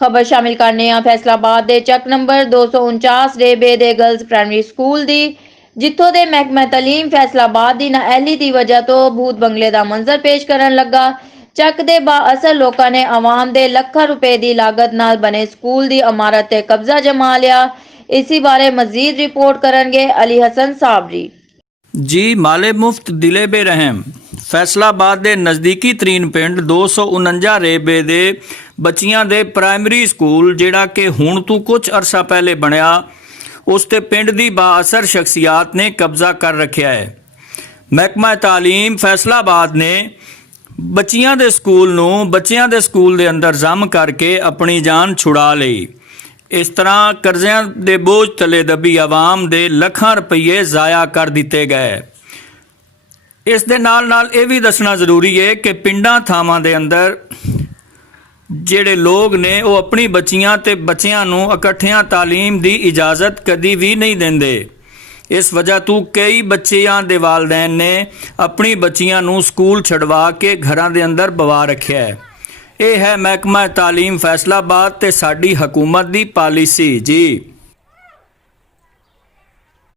खबर शामिल करने फैसलाबाद के चक नंबर 249 रेबे दे गर्ल्स प्राइमरी स्कूल दी जिथों के महकमा तलीम फैसलाबाद की नाअहली की वजह तो भूत बंगले का मंजर पेश करन लगा। चक दे बाअसर लोगों ने आवाम के लाखों रुपए की लागत नाल बने स्कूल की इमारत ते कब्जा जमा लिया। इसी बारे मजीद रिपोर्ट करनगे अली हसन साबरी। जी माले मुफ्त दिले बेरहम फैसलाबाद के नज़दीकी तरीन पिंड 249 रेबे दे बच्चियां दे प्राइमरी स्कूल जिहड़ा कि हुण तू कुछ अरसा पहले बनया उस ते पिंड दी बाअसर शख्सियात ने कब्जा कर रखा है। महकमा तालीम फैसलाबाद ने बच्चियां दे स्कूल दे अंदर जम करके अपनी जान छुड़ा लई। इस तरह कर्जियां दे बोझ तले दबी आवाम दे लाखां रुपये ज़ाया कर दिते गए। इस दे नाल ये भी दसना जरूरी है कि पिंडां थावां दे अंदर ਜਿਹੜੇ लोग ने वो अपनी बच्चियां ते बच्चियां नूं इकट्ठियां तालीम दी इजाज़त कदी भी नहीं देंदे। इस वजह तो कई बच्चियां दे वालदैन ने अपनी बच्चियां नूं स्कूल छड़वा के घरां दे अंदर बवा रखिया है। यह है महकमा तालीम फैसलाबाद ते साडी हुकूमत दी पॉलिसी जी।